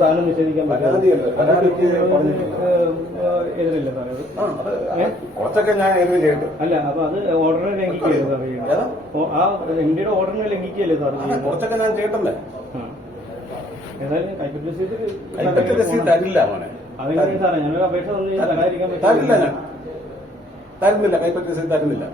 സാധനം നിഷേധിക്കാൻ എതിരല്ലേ സാറേ കുറച്ചൊക്കെ ഞാൻ എതിര് ചെയ്തിട്ട് അല്ല അപ്പൊ അത് ഓർഡറിനെ ലംഘിക്കല്ലേ സാർ ആ എംഡിയുടെ ഓർഡറിനെ ലംഘിക്കല്ലേ സാർ കുറച്ചൊക്കെ ഞാൻ ചെയ്തിട്ടല്ലേ ഏതായാലും കൈപ്പറ്റ രസീത് തരില്ല മോനെ അതെങ്ങനെ സാറേ ഞങ്ങൾ അപേക്ഷ തരാതിരിക്കാൻ തരില്ല ഞാൻ തരുന്നില്ല കൈപ്പറ്റ രസീത് തരുന്നില്ല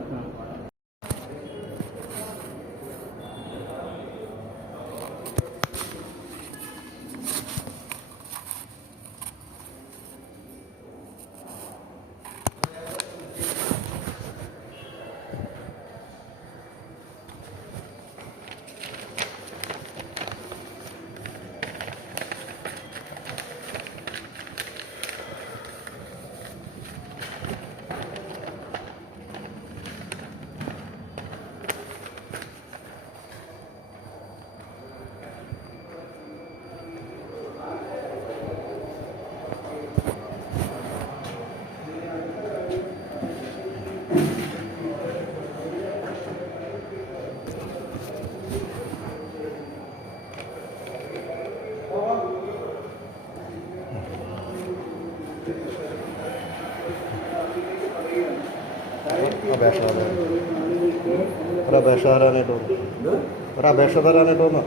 ഒരപേക്ഷ തരാനായിട്ട് വന്നു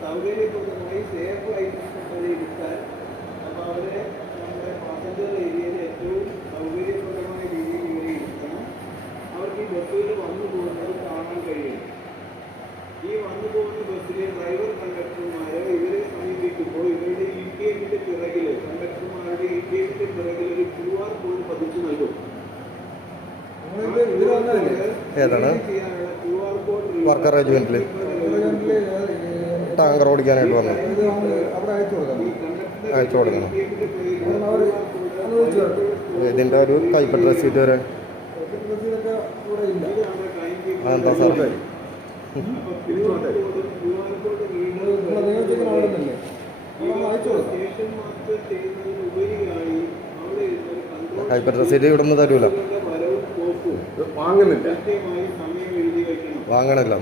സൗകര്യപ്രദമായി സേഫായി എടുക്കാൻ അപ്പോൾ അവരെ നമ്മുടെ പാസഞ്ചർ ഏരിയയിൽ ഏറ്റവും സൗകര്യപ്രദമായ രീതിയിൽ ഇവരെ ഇരുത്തണം. അവർക്ക് ഈ ബസ്സിൽ വന്നു പോകുന്നത് കാണാൻ കഴിയും. ഈ വന്നു പോകുന്ന ബസ്സിലെ ഡ്രൈവർ കണ്ടക്ടർമാരെ ഇവരെ സമീപിക്കുമ്പോൾ ഇവരുടെ ETMന്റെ പിറകിൽ കണ്ടക്ടർമാരുടെ ETMന്റെ പിറകിൽ ഒരു QR കോഡ് പതിച്ചു നൽകും. ഏതാണ് വർക്ക് അറേഞ്ച്മെന്റിൽ ടാങ്കർ ഓടിക്കാനായിട്ട് വന്നത് അയച്ചു കൊടുക്കണം. ഇതിൻ്റെ ഒരു കൈപ്പറ്റ റെസീറ്റ് വരെ അതെന്താ സാർ കൈപ്പറ്റ റെസീറ്റ് ഇവിടെ നിന്ന് തരൂല വാങ്ങണില്ല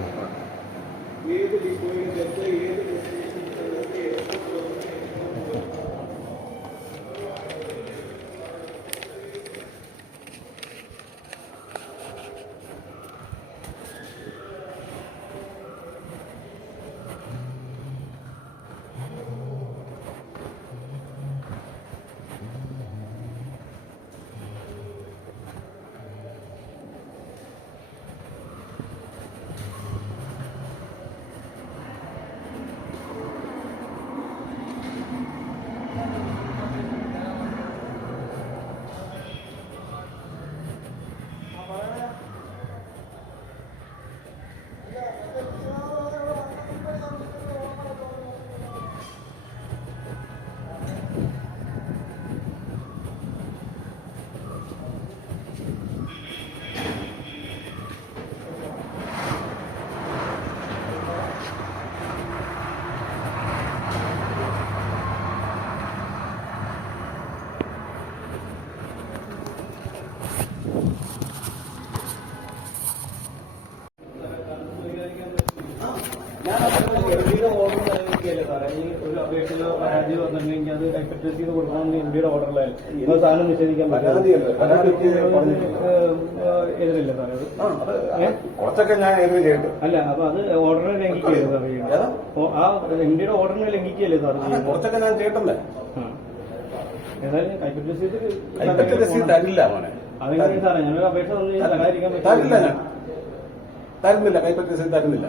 ഒരു അപേക്ഷയോ പരാതിയോ വന്നിട്ടുണ്ടെങ്കിൽ അത് കൈപ്പറ്റ രസീത് കൊടുക്കണമെന്ന് എംഡിയുടെ ഓർഡറിലായാലും സാധനം നിഷേധിക്കാൻ എതിരല്ലേ സാറേ കുറച്ചൊക്കെ ഞാൻ എതിര് ചെയ്തിട്ട് അല്ല അപ്പൊ അത് ഓർഡറിനെ ലംഘിക്കല്ലേ സാർ ആ എംഡിയുടെ ഓർഡറിനെ ലംഘിക്കല്ലേ സാർ കുറച്ചൊക്കെ ഞാൻ ചെയ്തിട്ടല്ലേ ഏതായാലും കൈപ്പറ്റ രസീത് തരില്ല മോനെ അതെങ്ങനെ സാറേ ഞങ്ങൾ അപേക്ഷ തരാതിരിക്കാൻ തരില്ല ഞാൻ തരുന്നില്ല കൈപ്പറ്റ രസീത് തരുന്നില്ല